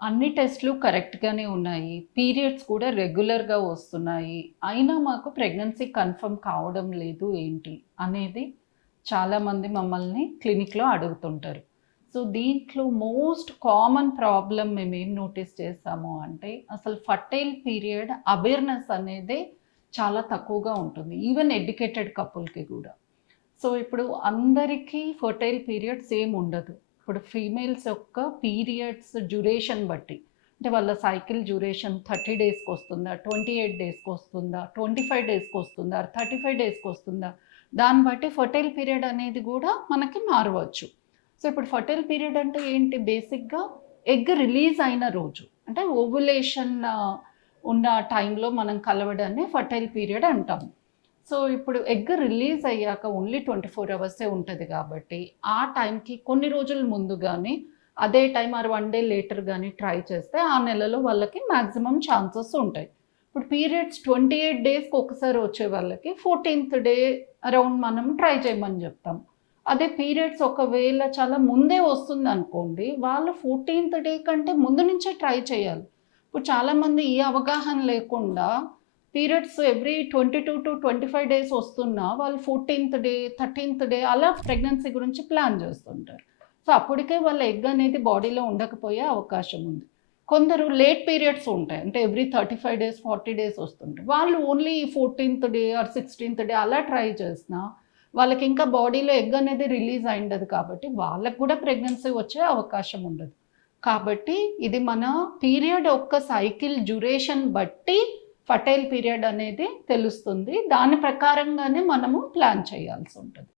అన్ని టెస్ట్‌లు కరెక్ట్‌గానే ఉన్నాయి. పీరియడ్స్ కూడా రెగ్యులర్‌గా వస్తున్నాయి. అయినా మాకు ప్రెగ్నెన్సీ కన్ఫర్మ్ కావడం లేదు ఏంటి అనేది చాలామంది మమ్మల్ని క్లినిక్‌లో అడుగుతుంటారు. సో, దీంట్లో మోస్ట్ కామన్ ప్రాబ్లమ్ మేమేం నోటీస్ చేసాము అంటే, అసలు ఫర్టైల్ పీరియడ్ అవేర్‌నెస్ అనేదే చాలా తక్కువగా ఉంటుంది. ఈవెన్ ఎడ్యుకేటెడ్ కపుల్‌కి గూడా. సో, ఇప్పుడు అందరికీ ఫర్టైల్ పీరియడ్ సేమ్ ఉండదు. ఇప్పుడు ఫీమేల్స్ యొక్క పీరియడ్స్ డ్యూరేషన్ బట్టి, అంటే వాళ్ళ సైకిల్ డ్యూరేషన్ 30 డేస్‌కొస్తుందా? 28 డేస్‌కొస్తుందా? 25 డేస్‌కొస్తుందా? 35 డేస్‌కొస్తుందా? దాన్ని బట్టి ఫర్టైల్ పీరియడ్ అనేది గూడా మనకి మారవచ్చు. సో, ఇప్పుడు ఫర్టైల్ పీరియడ్ అంటే ఏంటి? బేసిక్‌గా ఎగ్ రిలీజ్ అయిన రోజు. అంటే ఓవ్యులేషన్ ఉన్న టైంలో మనం కలవడాన్ని ఫర్టైల్ పీరియడ్ అంటాము. సో, ఇప్పుడు ఎగ్ రిలీజ్ అయ్యాక ఓన్లీ 24 అవర్సే ఉంటది గాబట్టి, ఆ టైంకి కొన్ని రోజుల ముందు గాని, అదే టైం ఆర్ 1 డే లేటర్ గాని ట్రై చేస్తే, ఆ నెలలో వాళ్ళకి మాక్సిమం ఛాన్సెస్ ఉంటాయి. ఇప్పుడు పీరియడ్స్ 28 డేస్‌కి ఒకసారి వచ్చే వాళ్ళకి 14థ్ డే అరౌండ్ మనం ట్రై చేయమని జెప్తాం. అదే పీరియడ్స్ ఒకవేళ చాలా ముందే వస్తుందనుకోండి, వాళ్ళు 14థ్ డే కంటే ముందు నుంచే ట్రై చేయాలి. ఇప్పుడు చాలామంది ఈ అవగాహన లేకుండా పీరియడ్స్ ఎవ్రీ 22-25 డేస్ వస్తున్నా వాళ్ళు 14థ్ డే, 13థ్ డే అలా ప్రెగ్నెన్సీ గురించి ప్లాన్ చేస్తుంటారు. సో, అప్పటికే వాళ్ళ ఎగ్ అనేది బాడీలో ఉండకపోయే అవకాశం ఉంది. కొందరు లేట్ పీరియడ్స్ ఉంటాయి. అంటే ఎవ్రీ 35 డేస్, 40 డేస్ వస్తుంటాయి. వాళ్ళు ఓన్లీ 14థ్ డే ఆర్ 16థ్ డే అలా ట్రై చేసినా వాళ్ళకి ఇంకా బాడీలో ఎగ్ అనేది రిలీజ్ అయిండదు కాబట్టి వాళ్ళకి కూడా ప్రెగ్నెన్సీ వచ్చే అవకాశం ఉండదు. కాబట్టి ఇది మన పీరియడ్ యొక్క సైకిల్ డ్యూరేషన్ బట్టి ఫర్టైల్ పీరియడ్ అనేది తెలుస్తుంది. దాని ప్రకారంగానే మనము ప్లాన్ చేయాల్సుంటది.